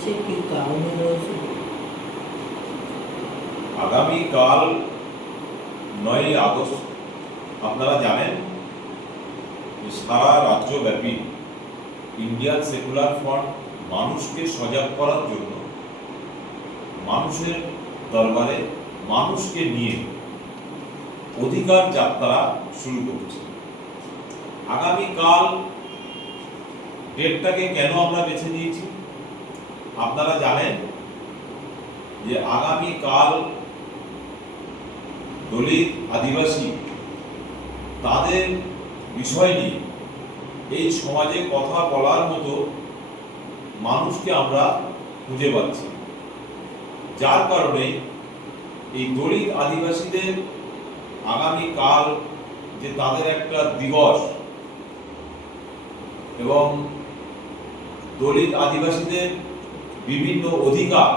রয়েছে, কি কারণে রয়েছে? আগামীকাল 9ই আগস্ট আপনারা জানেন সারা রাজ্যব্যাপী ইন্ডিয়ান সেকুলার ফ্রন্ট মানুষকে সজাগ করার জন্য মানুষের দরবারে মানুষকে নিয়ে অধিকার যাত্রা শুরু করছে। আগামীকাল ডেটটাকে কেন আমরা বেছে নিয়েছি আপনারা জানেন যে আগামীকাল দলিত আদিবাসী তাদের বিষয় নিয়ে এই সমাজে কথা বলার মতো মানুষকে আমরা খুঁজে পাচ্ছি, যার কারণে এই দলিত আদিবাসীদের আগামীকাল যে তাদের একটা দিবস এবং দলিত আদিবাসীদের বিভিন্ন অধিকার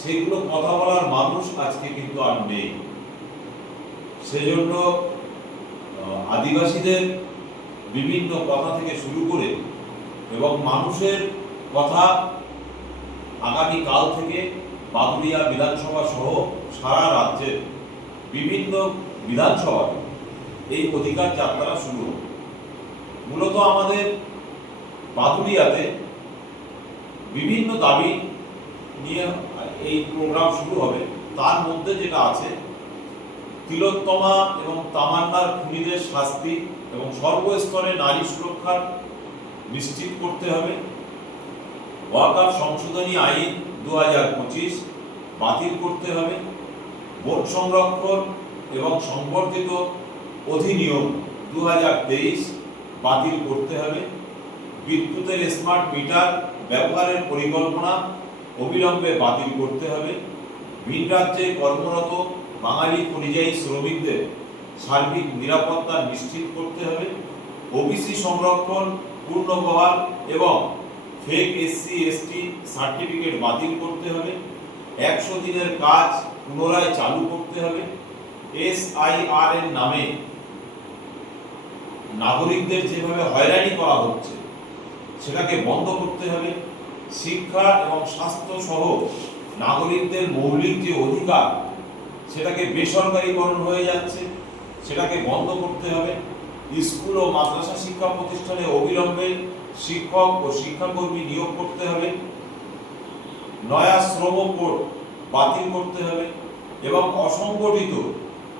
সেগুলো কথা বলার মানুষ আজকে কিন্তু আর নেই। সেজন্য আদিবাসীদের বিভিন্ন কথা থেকে শুরু করে এবং মানুষের কথা আগামীকাল থেকে বাদুড়িয়া বিধানসভা সহ সারা রাজ্যের বিভিন্ন বিধানসভাতে এই অধিকার যাত্রা শুরু হবে। মূলত আমাদের বাদুড়িয়াতে বিভিন্ন দাবি নিয়ে এই প্রোগ্রাম শুরু হবে। তার মধ্যে যেটা আছে, তিলোত্তমা এবং তামান্নার খুনিদের শাস্তি এবং সর্বস্তরে নারী সুরক্ষার নিশ্চিত করতে হবে। ওয়াকফ সংশোধনী আইন 2025 বাতিল করতে হবে। ভোট সংরক্ষণ এবং সংবর্ধিত অধিনিয়ম 2023 বাতিল করতে হবে। বিদ্যুতের স্মার্ট মিটার ব্যবহারের পরিকল্পনা অবিলম্বে বাতিল করতে হবে। ভিন রাজ্যে কর্মরত বাঙালি পরিযায়ী শ্রমিকদের সার্বিক নিরাপত্তা নিশ্চিত করতে হবে। ওবিসি সংরক্ষণ পূর্ণবহাল এবং ফেক SC/ST সার্টিফিকেট বাতিল করতে হবে। 100 দিনের কাজ পুনরায় চালু করতে হবে। SIR এর নামে নাগরিকদের যেভাবে হয়রানি করা হচ্ছে সেটাকে বন্ধ করতে হবে। শিক্ষা এবং স্বাস্থ্য সহ নাগরিকদের মৌলিক যে অধিকার সেটাকে বেসরকারীকরণ হয়ে যাচ্ছে, সেটাকে বন্ধ করতে হবে। স্কুল ও মাদ্রাসা শিক্ষা প্রতিষ্ঠানে অবিলম্বে শিক্ষক ও শিক্ষাকর্মী নিয়োগ করতে হবে। নয়া শ্রম কোড বাতিল করতে হবে এবং অসংগঠিত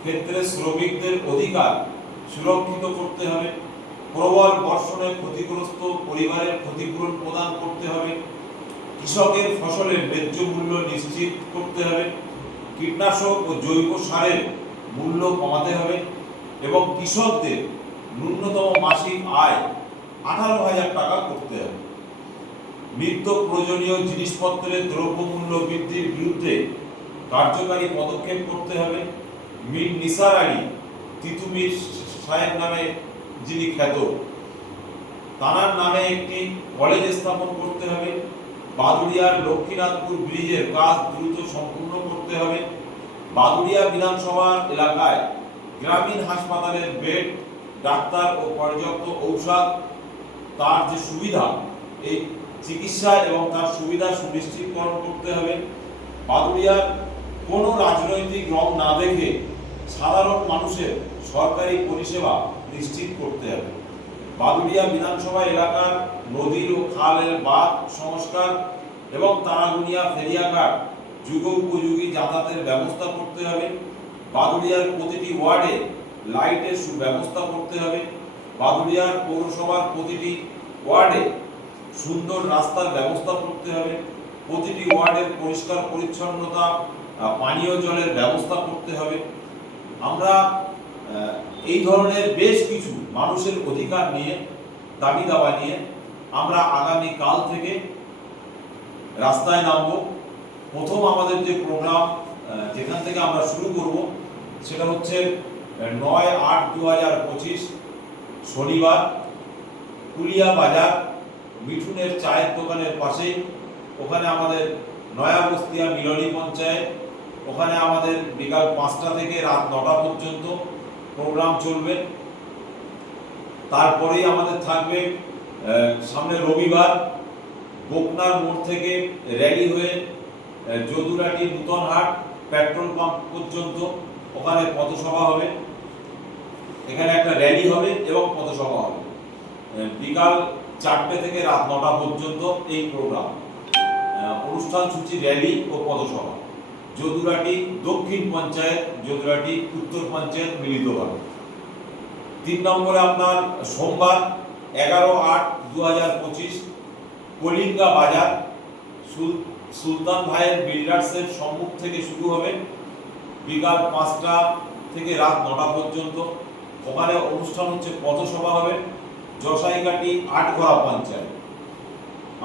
ক্ষেত্রে শ্রমিকদের অধিকার সুরক্ষিত করতে হবে। প্রবল বর্ষণে ক্ষতিগ্রস্ত পরিবারের ক্ষতিপূরণ প্রদান করতে হবে। কৃষকের ফসলের ন্যায্য মূল্য নিশ্চিত করতে হবে। কীটনাশক ও জৈব সারের মূল্য কমাতে হবে এবং কৃষকদের ন্যূনতম মাসিক আয় 18,000 টাকা করতে হবে। নিত্য প্রয়োজনীয় জিনিসপত্রের দ্রব্যমূল্য বৃদ্ধির বিরুদ্ধে কার্যকারী পদক্ষেপ করতে হবে। মীর নিসার আলী তিতুমির সাহেব নামে যিনি খ্যাত, তার নামে একটি কলেজ স্থাপন করতে হবে। বাদুড়িয়ার লক্ষ্মীনাথপুর ব্রিজের কাজ দ্রুত সম্পূর্ণ করতে হবে। বাদুড়িয়া বিধানসভা এলাকায় গ্রামীণ হাসপাতালের বেড, ডাক্তার ও পর্যাপ্ত ঔষধ তার যে সুবিধা এই চিকিৎসা এবং তার সুবিধা সুনিশ্চিতকরণ করতে হবে। বাদুড়িয়ার কোনো রাজনৈতিক রং না দেখে সাধারণ মানুষের সরকারি পরিষেবা নিশ্চিত করতে হবে। বাদুড়িয়া বিধানসভা এলাকার নদী ও খালের বাঁধ সংস্কার এবং তারাগুনিয়া ফেরিয়াঘাট যুগোপযোগী যাতায়াতের ব্যবস্থা করতে হবে। বাদুড়িয়ার প্রতিটি ওয়ার্ডে লাইটের সুব্যবস্থা করতে হবে। বাদুড়িয়ার পৌরসভার প্রতিটি ওয়ার্ডে সুন্দর রাস্তার ব্যবস্থা করতে হবে। প্রতিটি ওয়ার্ডের পরিষ্কার পরিচ্ছন্নতা, পানীয় জলের ব্যবস্থা করতে হবে। আমরা এই ধরনের বেশ কিছু মানুষের অধিকার নিয়ে, দাবি দাওয়া নিয়ে আমরা আগামী কাল থেকে রাস্তায় নামব। প্রথম আমাদের যে প্রোগ্রাম যেখান থেকে আমরা শুরু করব সেটা হচ্ছে 9/8/2025 শনিবার কুলিয়া বাজার মিঠুনের চায়ের দোকানের পাশেই। ওখানে আমাদের নয়া বস্তিয়া মিলনী পঞ্চায়েত, ওখানে আমাদের বিকাল 5টা থেকে রাত 9টা পর্যন্ত প্রোগ্রাম চলবে। তারপরেই আমাদের থাকবে সামনে রবিবার গোকনার মোড় থেকে র্যালি হয়ে যদুরাটি নূতনহাট পেট্রোল পাম্প পর্যন্ত ওখানে পথসভা হবে। এখানে একটা র্যালি হবে এবং পথসভা হবে। বিকাল 4টে থেকে রাত 9টা পর্যন্ত এই প্রোগ্রাম। অনুষ্ঠান সূচি র্যালি ও পথসভা। যদুরাটি দক্ষিণ পঞ্চায়েত, যদুরাটি উত্তর পঞ্চায়েত মিলিতভাবে। 3 নম্বরে আপনার সোমবার 11/8/2025 কলিঙ্গা বাজার সুলতান ভাইয়ের বিল্ডার্সের সম্মুখ থেকে শুরু হবে। বিকাল 5টা থেকে রাত 9টা পর্যন্ত ওখানে অনুষ্ঠান হচ্ছে, পথসভা হবে জসাইঘাটি আটঘরা পঞ্চায়েত।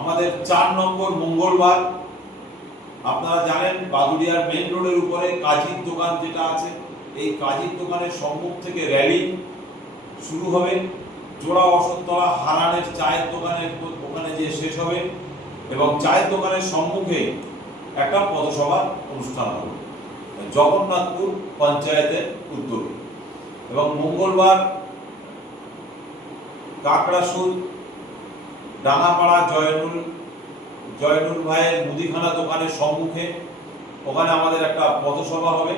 আমাদের 4 নম্বর মঙ্গলবার আপনারা জানেন বাদুড়িয়ার মেন রোডের উপরে কাজীর দোকান যেটা আছে, এই কাজীর দোকানের সম্মুখ থেকে র্যালি শুরু হবে। জোড়া অশোকতলা হারানের চায়ের দোকানের ওখানে যে শেষ হবে এবং চায়ের দোকানের সম্মুখে একটা পথসভা অনুষ্ঠান হবে জগন্নাথপুর পঞ্চায়েতের উদ্যোগে। এবং মঙ্গলবার কাকড়াসুর ডাঙাপাড়া জয়নুল ভাইয়ের মুদিখানা দোকানের সম্মুখে ওখানে আমাদের একটা পথসভা হবে।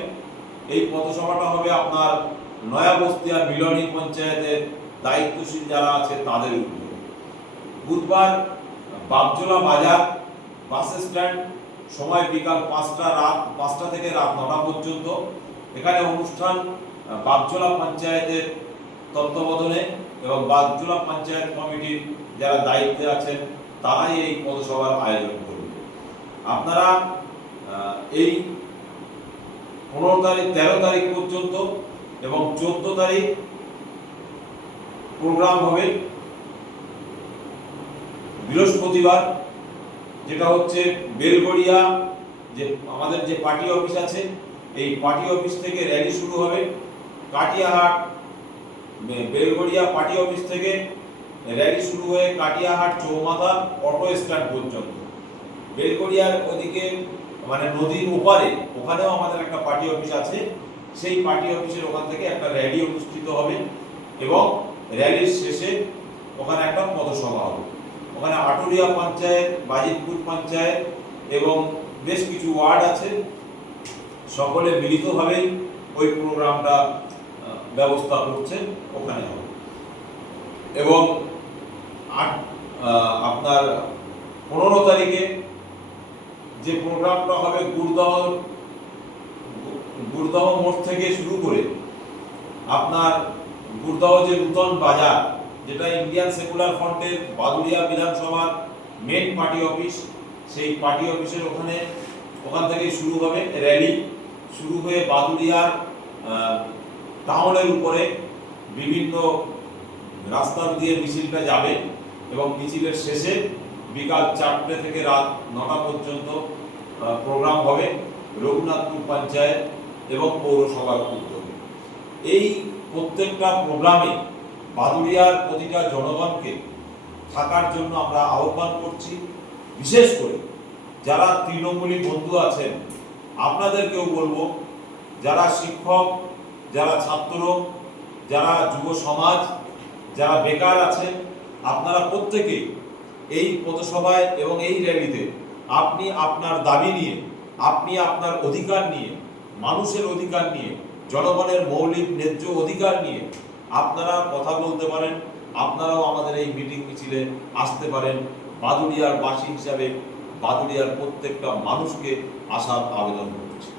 এই পথসভাটা হবে আপনার নয়াবস্তিয়া মিলনী পঞ্চায়েতের দায়িত্বশীল যারা আছে তাদের উদ্যোগে। বুধবার বাগজোলা বাজার বাস স্ট্যান্ড, সময় বিকাল 5টা থেকে রাত 9টা পর্যন্ত। এখানে অনুষ্ঠান বাগজোলা পঞ্চায়েতের তত্ত্বাবধানে এবং বাগজোলা পঞ্চায়েত কমিটির যারা দায়িত্বে আছেন তারাই এই পথসভার আয়োজন করবে। আপনারা এই 15 তারিখ 13 তারিখ পর্যন্ত এবং 14 তারিখ প্রোগ্রাম হবে বৃহস্পতিবার, যেটা হচ্ছে বেলগড়িয়া যে আমাদের যে পার্টি অফিস আছে, এই পার্টি অফিস থেকে র্যালি শুরু হবে। কাটিয়াহাট বেলগড়িয়া পার্টি অফিস থেকে র্যালি শুরু হয়ে কাটিয়াহাট চৌমাথা অটো স্ট্যান্ড পর্যন্ত। বেলগড়িয়ার ওদিকে মানে নদীর ওপারে ওখানেও আমাদের একটা পার্টি অফিস আছে, সেই পার্টি অফিসের ওখান থেকে একটা র্যালি অনুষ্ঠিত হবে এবং র্যালির শেষে ওখানে একটা পথসভা হবে। ওখানে আটুরিয়া পঞ্চায়েত, বাজিতপুর পঞ্চায়েত এবং বেশ কিছু ওয়ার্ড আছে, সকলে মিলিতভাবে ওই প্রোগ্রামটা ব্যবস্থা করছে, ওখানে হবে। এবং আপনার 15 তারিখে যে প্রোগ্রামটা হবে গুড়দহ মোড় থেকে শুরু করে আপনার গুড়দহ যে নূতন বাজার, যেটা ইন্ডিয়ান সেকুলার ফ্রন্টের বাদুড়িয়া বিধানসভার মেন পার্টি অফিস, সেই পার্টি অফিসের ওখান থেকে শুরু হবে র্যালি। শুরু হয়ে বাদুড়িয়ার টাউনের উপরে বিভিন্ন রাস্তা দিয়ে মিছিলটা যাবে এবং মিছিলের শেষে বিকাল 4টে থেকে রাত 9টা পর্যন্ত প্রোগ্রাম হবে রঘুনাথপুর পঞ্চায়েত এবং পৌরসভার উদ্যোগে। এই প্রত্যেকটা প্রোগ্রামে বাদুড়িয়ার প্রতিটা জনগণকে থাকার জন্য আমরা আহ্বান করছি। বিশেষ করে যারা তৃণমূলী বন্ধু আছেন আপনাদেরকেও বলবো, যারা শিক্ষক, যারা ছাত্র, যারা যুব সমাজ, যারা বেকার আছেন, আপনারা প্রত্যেকে এই পথসভায় এবং এই র্যালিতে আপনি আপনার দাবি নিয়ে, আপনি আপনার অধিকার নিয়ে, মানুষের অধিকার নিয়ে, জনগণের মৌলিক ন্যায্য অধিকার নিয়ে আপনারা কথা বলতে পারেন। আপনারাও আমাদের এই মিটিং মিছিলে আসতে পারেন। বাদুড়িয়ার বাসী হিসাবে বাদুড়িয়ার প্রত্যেকটা মানুষকে আসার আবেদন করছি।